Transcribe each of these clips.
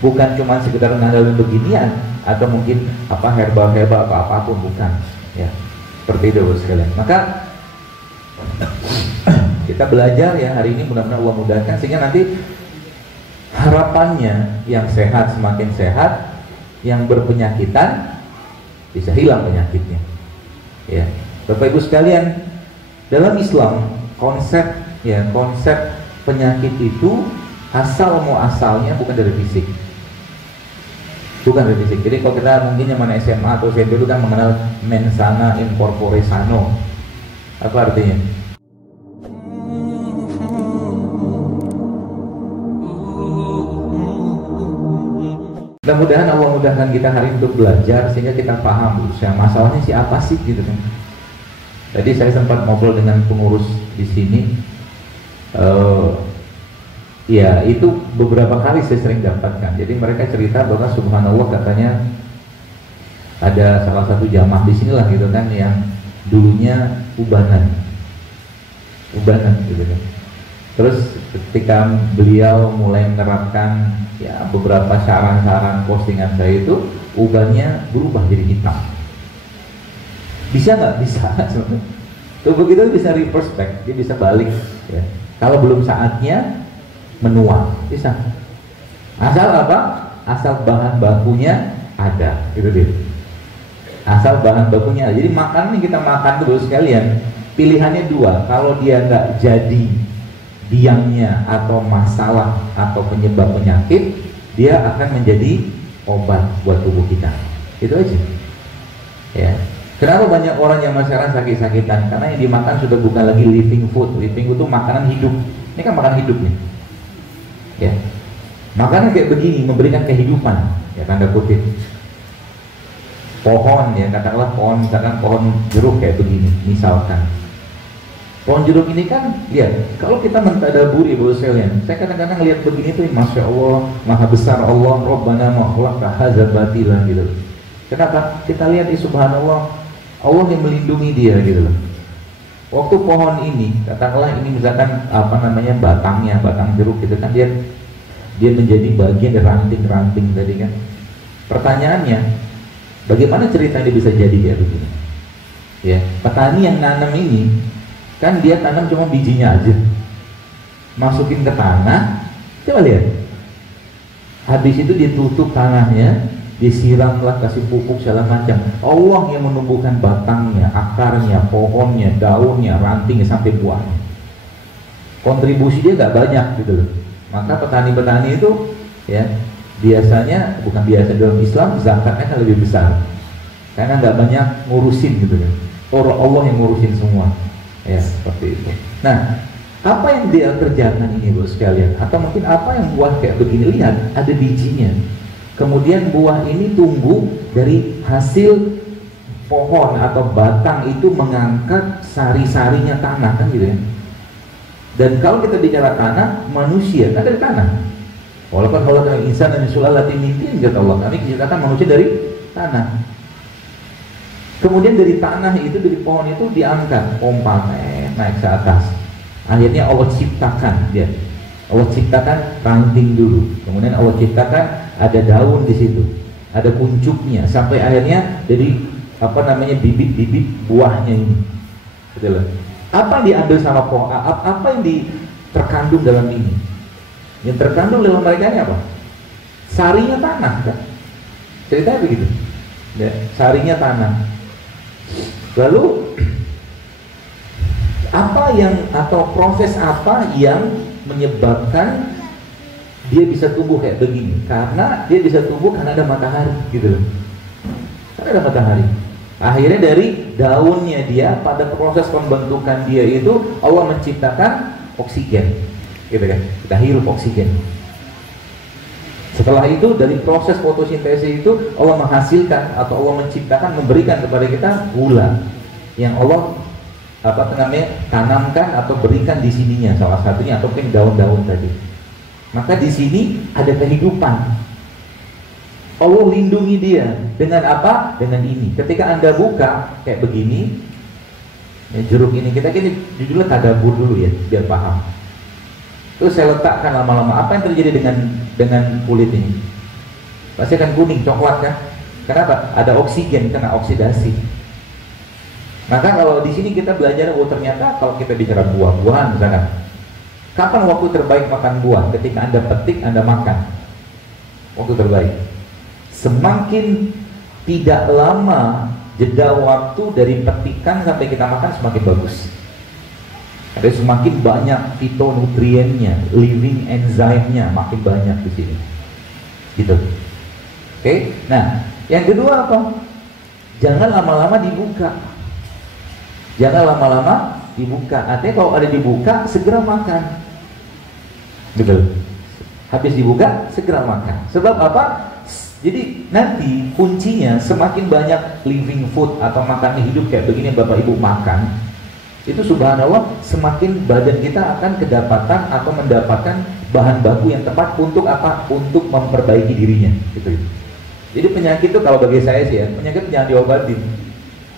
bukan cuma sekedar ngandelin beginian atau mungkin apa herbal-herbal atau apapun, bukan ya, seperti itu sekalian. Maka kita belajar ya hari ini, mudah-mudahan Allah mudahkan sehingga nanti harapannya yang sehat semakin sehat, yang berpenyakitan bisa hilang penyakitnya ya. Bapak Ibu sekalian, dalam Islam konsep penyakit itu asal muasalnya bukan dari fisik. Bukan dari fisik. Jadi kalau kita mungkin yang mana SMA atau SMP itu kan mengenal mens sana in corpore sano. Apa artinya? Mudah-mudahan Allah mudahkan kita hari ini untuk belajar sehingga kita paham masalahnya siapa sih gitu kan. Tadi saya sempat ngobrol dengan pengurus di sini. Ya itu beberapa kali saya sering dapatkan. Jadi mereka cerita bahwa subhanallah katanya ada salah satu jamaah di sinilah gitu kan yang dulunya ubanan gitu kan. Terus ketika beliau mulai menerapkan ya beberapa saran-saran postingan saya itu, ubannya berubah jadi hitam. Bisa nggak? Bisa. Tubuh kita bisa reverse back, dia bisa balik ya. Kalau belum saatnya menua, bisa. Asal apa? Asal bahan bakunya ada, itu dia. Asal bahan bakunya ada. Jadi makanan yang kita makan terus sekalian, pilihannya dua. Kalau dia nggak jadi biangnya atau masalah atau penyebab penyakit, dia akan menjadi obat buat tubuh kita. Itu aja. Ya. Kenapa banyak orang yang sekarang sakit-sakitan? Karena yang dimakan sudah bukan lagi living food. Living food itu makanan hidup. Ini kan makanan hidup nih. Ya. Makanan kayak begini memberikan kehidupan, ya tanda kutip. Pohon ya, katakanlah pohon, misalkan pohon jeruk kayak begini, misalkan. Pohon jeruk ini kan, lihat, kalau kita mentadaburi Bapak sekalian, saya kadang-kadang lihat begini tuh, Masya Allah, Maha Besar Allah, Rabbana ma khalaqta hadza batila gitu. Kenapa? Kita lihat di subhanallah, Allah yang melindungi dia gitu loh. Waktu pohon ini, katakanlah ini misalkan apa namanya batang jeruk gitu kan, dia menjadi bagian dari ranting-ranting tadi kan. Pertanyaannya, bagaimana cerita dia bisa jadi kayak begini? Ya, petani yang nanam ini kan dia tanam cuma bijinya aja, masukin ke tanah, coba lihat. Habis itu dia tutup tanahnya, disiramlah, kasih pupuk segala macam. Allah yang menumbuhkan batangnya, akarnya, pohonnya, daunnya, rantingnya sampai buahnya. Kontribusi dia nggak banyak gitu loh. Maka petani-petani itu ya biasanya, bukan biasa dalam Islam, zakatnya kan lebih besar karena nggak banyak ngurusin gitu kan. Allah yang ngurusin semua. Ya seperti itu. Nah, apa yang dia kerjakan ini Bos sekalian? Atau mungkin apa yang buah kayak begini? Lihat, ada bijinya. Kemudian buah ini tumbuh dari hasil pohon atau batang itu mengangkat sari-sarinya tanah kan gitu ya. Dan kalau kita bicara tanah, manusia kan dari tanah. Walaupun kalau kami insan dan sulalatin mimpi, kata Allah, kami ciptakan manusia dari tanah. Kemudian dari tanah itu, dari pohon itu diangkat, pompa naik ke atas. Akhirnya Allah ciptakan dia. Allah ciptakan ranting dulu. Kemudian Allah ciptakan ada daun di situ, ada kuncupnya, sampai akhirnya dari apa namanya bibit-bibit buahnya ini. Betul. Apa yang diambil sama pohon? Apa yang terkandung dalam ini? Yang terkandung dalam mereka ini apa? Sarinya tanah kan? Ceritanya begitu. Ya, sarinya tanah. Lalu apa yang atau proses apa yang menyebabkan dia bisa tumbuh kayak begini? Karena dia bisa tumbuh karena ada matahari gitu loh. Karena ada matahari. Akhirnya dari daunnya dia, pada proses pembentukan dia itu Allah menciptakan oksigen, gitu kan? Kita hirup oksigen. Setelah itu dari proses fotosintesis itu Allah menghasilkan atau Allah menciptakan, memberikan kepada kita gula yang Allah tanamkan atau berikan di sininya, salah satunya atau mungkin daun-daun tadi. Maka di sini ada kehidupan. Allah lindungi dia dengan apa? Dengan ini. Ketika Anda buka kayak begini, ya, jeruk ini kita judulnya tadabbur dulu ya, biar paham. Terus saya letakkan lama-lama apa yang terjadi dengan kulit ini. pasti akan kuning, coklat kan? Kenapa? Ada oksigen, kena oksidasi. Maka kalau di sini kita belajar, oh ternyata kalau kita bicara buah-buahan misalkan, kapan waktu terbaik makan buah? Ketika Anda petik, Anda makan. Waktu terbaik. Semakin tidak lama jeda waktu dari petikan sampai kita makan, semakin bagus. Ada semakin banyak fitonutriennya, living enzyme-nya makin banyak di sini. Gitu. Oke. Nah, yang kedua apa? Jangan lama-lama dibuka. Jangan lama-lama dibuka. Artinya kalau ada dibuka, segera makan. Betul. Habis dibuka, segera makan. Sebab apa? Jadi nanti kuncinya semakin banyak living food atau makanan hidup kayak begini Bapak Ibu makan, itu subhanallah semakin badan kita akan kedapatan atau mendapatkan bahan baku yang tepat untuk apa? Untuk memperbaiki dirinya. Gitu. Jadi penyakit itu kalau bagi saya sih ya, penyakit jangan diobatin,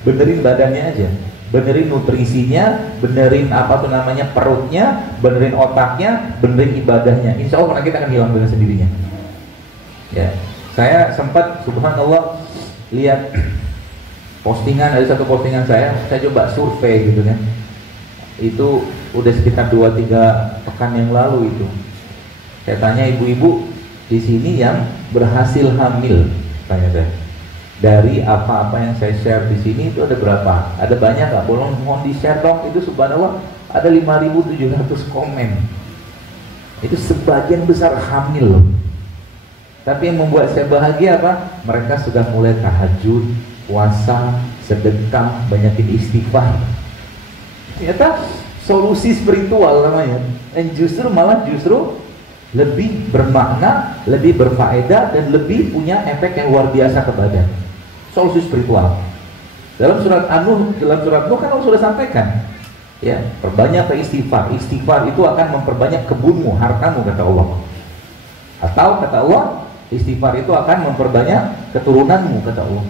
benerin badannya aja, benerin nutrisinya, benerin apa tuh namanya perutnya, benerin otaknya, benerin ibadahnya. Insya Allah penyakit akan hilang dengan sendirinya. Ya, saya sempat subhanallah lihat postingan, ada satu postingan saya coba survei gitu kan. Itu udah sekitar 2-3 pekan yang lalu itu. Saya tanya ibu-ibu di sini yang berhasil hamil, tanya saya. Dari apa-apa yang saya share di sini itu ada berapa? Ada banyak nggak? Mohon di-share dong. Itu subhanallah ada 5.700 komen. Itu sebagian besar hamil loh. Tapi yang membuat saya bahagia apa? Mereka sudah mulai tahajud, puasa, sedekah, banyakin istighfar. Ternyata solusi spiritual namanya. Dan justru lebih bermakna, lebih berfaedah, dan lebih punya efek yang luar biasa ke badan. Solusi spiritual. Dalam surat An-Nuh kan Allah sudah sampaikan, ya, perbanyak istighfar. Istighfar itu akan memperbanyak kebunmu, hartamu, kata Allah. Atau kata Allah, istighfar itu akan memperbanyak keturunanmu, kata Allah.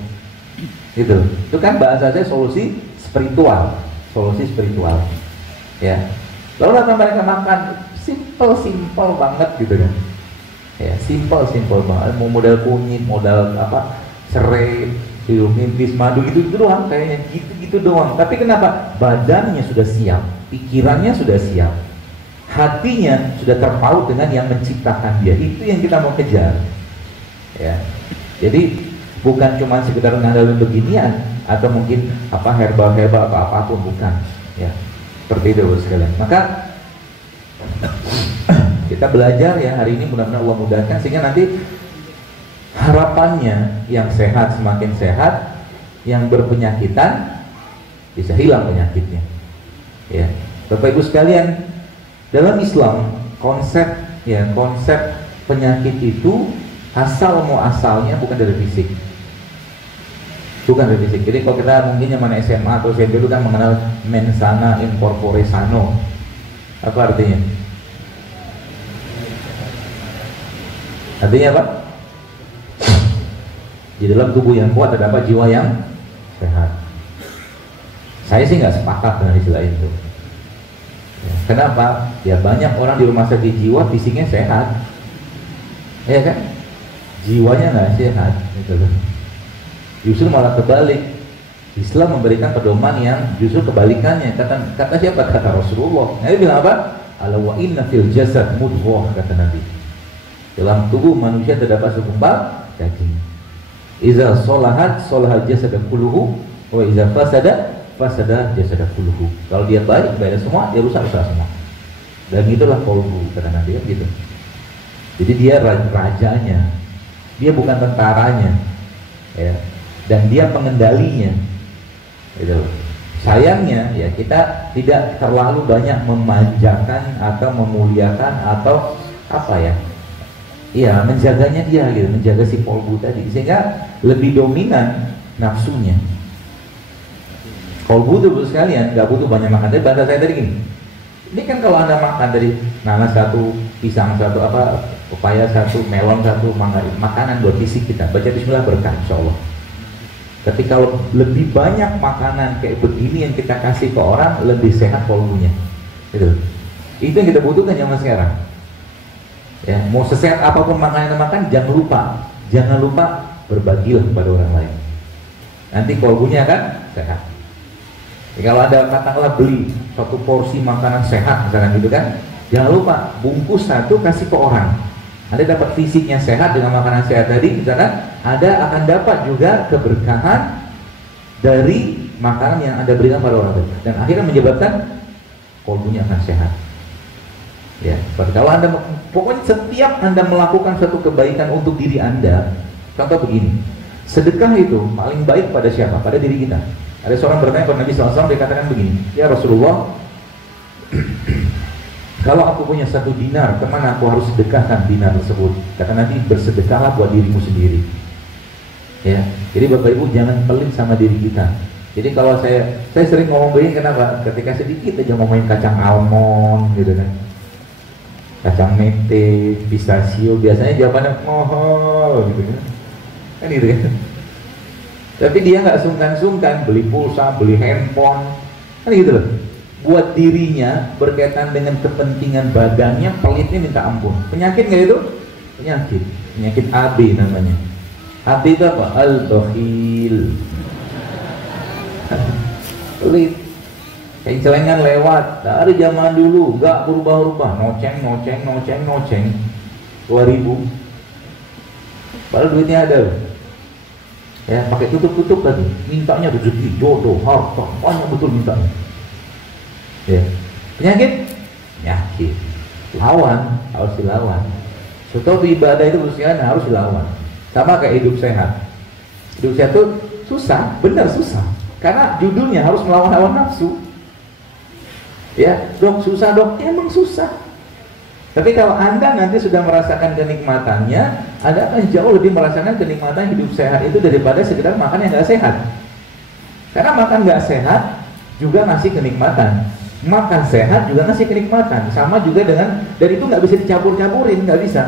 Gitu. Itu kan bahasa saya solusi spiritual. Ya. Lalu datang mereka makan simple banget gitu kan. Ya, simple banget. Mau modal kunyit, modal apa? Serai, mintis madu gitu doang kayaknya, gitu doang. Tapi kenapa? Badannya sudah siap, pikirannya sudah siap, hatinya sudah terpaut dengan yang menciptakan dia. Itu yang kita mau kejar. Ya. Jadi bukan cuma sekedar ngandalin beginian atau mungkin apa herbal atau apapun, bukan. Ya. Seperti itu sekalian. Maka kita belajar ya hari ini, mudah-mudahan Allah mudahkan sehingga nanti harapannya yang sehat semakin sehat, yang berpenyakitan bisa hilang penyakitnya. Ya, Bapak Ibu sekalian, dalam Islam konsep penyakit itu asal muasalnya bukan dari fisik. Jadi kalau kita mungkin zaman SMA atau SMP itu kan mengenal mens sana in corpore sano. Apa artinya? Artinya apa? Di dalam tubuh yang kuat terdapat jiwa yang sehat. Saya sih nggak sepakat dengan istilah itu. Ya, kenapa? Ya banyak orang di rumah sakit jiwa fisiknya sehat, ya kan? Jiwanya nggak sehat, gitu loh. Justru malah kebalik. Islam memberikan pedoman yang justru kebalikannya. Kata siapa? Kata Rasulullah. Nabi bilang apa? Ala wa inna fil jasad mudghah, kata Nabi. Dalam tubuh manusia terdapat segumpal daging. Iza solahat solahal jasad kulluhu, wa iza fasada jasad kulluhu. Kalau dia baik semua, dia rusak semua. Dan itulah qalbu, kata Nabi, gitu. Jadi dia rajanya, dia bukan tentaranya, ya. Dan dia pengendalinya, gitu. Sayangnya ya kita tidak terlalu banyak memanjakan atau memuliakan atau apa ya, iya menjaganya dia gitu, menjaga si kolbu tadi, sehingga lebih dominan nafsunya. Kolbu itu sekalian nggak butuh banyak makan. Tapi bahasa saya tadi gini, ini kan kalau Anda makan dari nanas satu, pisang satu, apa pepaya satu, melon satu, mangga, makanan buat fisik kita, baca bismillah berkah insyaallah. Tapi kalau lebih banyak makanan kayak begini yang kita kasih ke orang, lebih sehat kolbunya. Gitu. Itu yang kita butuhkan zaman sekarang. Ya, mau sesehat apapun makanan yang makan, jangan lupa Jangan lupa berbagilah kepada orang lain. Nanti kolbunya kan sehat. Ya, kalau ada katakanlah beli satu porsi makanan sehat misalkan gitu kan, jangan lupa bungkus satu kasih ke orang. Anda dapat fisiknya sehat dengan makanan sehat tadi, misalkan Anda akan dapat juga keberkahan dari makanan yang Anda berikan pada orang lain, dan akhirnya menyebabkan kolbunya akan sehat. Ya, kalau Anda pokoknya setiap Anda melakukan satu kebaikan untuk diri Anda, contoh begini, sedekah itu paling baik pada siapa? Pada diri kita. Ada seorang bertanya kepada Nabi SAW, dia katakan begini, ya Rasulullah, kalau aku punya 1 dinar, kemana aku harus sedekahkan dinar tersebut? Kata Nabi, bersedekahlah buat dirimu sendiri. Ya, jadi Bapak Ibu jangan pelit sama diri kita. Jadi kalau saya sering ngomong begini, kenapa? Ketika sedikit aja ngomongin kacang almond gitu kan, kacang mete, pistachio, biasanya jawabannya mahal gitu kan, kan gitu kan. Tapi dia nggak sungkan-sungkan beli pulsa, beli handphone, kan gitu loh. Buat dirinya berkaitan dengan kepentingan badannya, pelitnya minta ampun. Penyakit nggak itu? Penyakit AB namanya. AB itu apa? Al-bakhil. Pelit. Kayak celengan lewat dari zaman dulu, nggak berubah-ubah, noceng 2000. Padahal duitnya ada loh. Ya, pakai tutup-tutup lagi, mintanya rezeki, jodoh, harta, banyak betul mintanya. Ya, penyakit, lawan, harus dilawan. Setelah ibadah itu harus dilawan. Sama kayak hidup sehat. Hidup sehat itu susah, benar susah. Karena judulnya harus melawan hawa nafsu. Ya, dok susah dok, emang susah. Tapi kalau Anda nanti sudah merasakan kenikmatannya, Anda akan jauh lebih merasakan kenikmatan hidup sehat itu daripada sekedar makan yang nggak sehat. Karena makan nggak sehat juga ngasih kenikmatan, makan sehat juga ngasih kenikmatan. Sama juga dengan, dan itu nggak bisa dicampur-campurin, nggak bisa.